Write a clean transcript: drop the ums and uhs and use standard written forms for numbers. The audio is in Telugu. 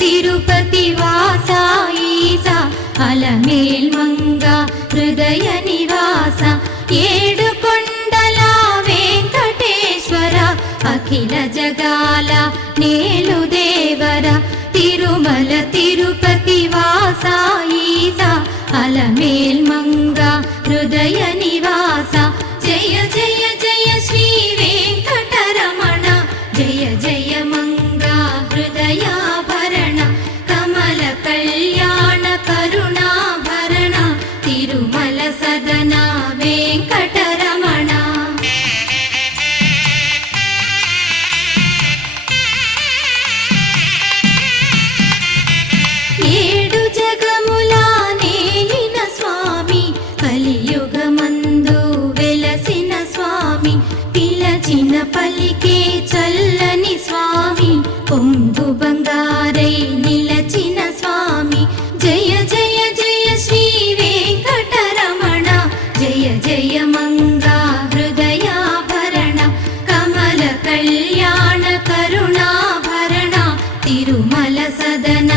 తిరుపతి వాసా ఈసా అలమేల్ మంగా హృదయ నివాస ఏడు కొండల వెంకటేశ్వర అఖిల జగాల నేలు దేవర తిరుమల తిరుపతి వాసా ఈసా అలమేల్ మంగా హృదయ నివాస జయ జయ జయ శ్రీ వెంకటరమణ జయ జయ మంగా హృదయాభరణ కమల కళ్యాణ కరుణాభరణ తిరుమల సదన వెంకటరమణ ఏడు జగముల నేలిన స్వామి కలియుగమందు వెలసిన స్వామి పిలచిన పలికే చల్లని స్వామి పొంగు బంగారై నిలచిన స్వామి జయ జయ జయ శ్రీ వెంకటరమణ జయ జయ మంగా హృదయాభరణ కమల కళ్యాణ కరుణాభరణ తిరుమల సదన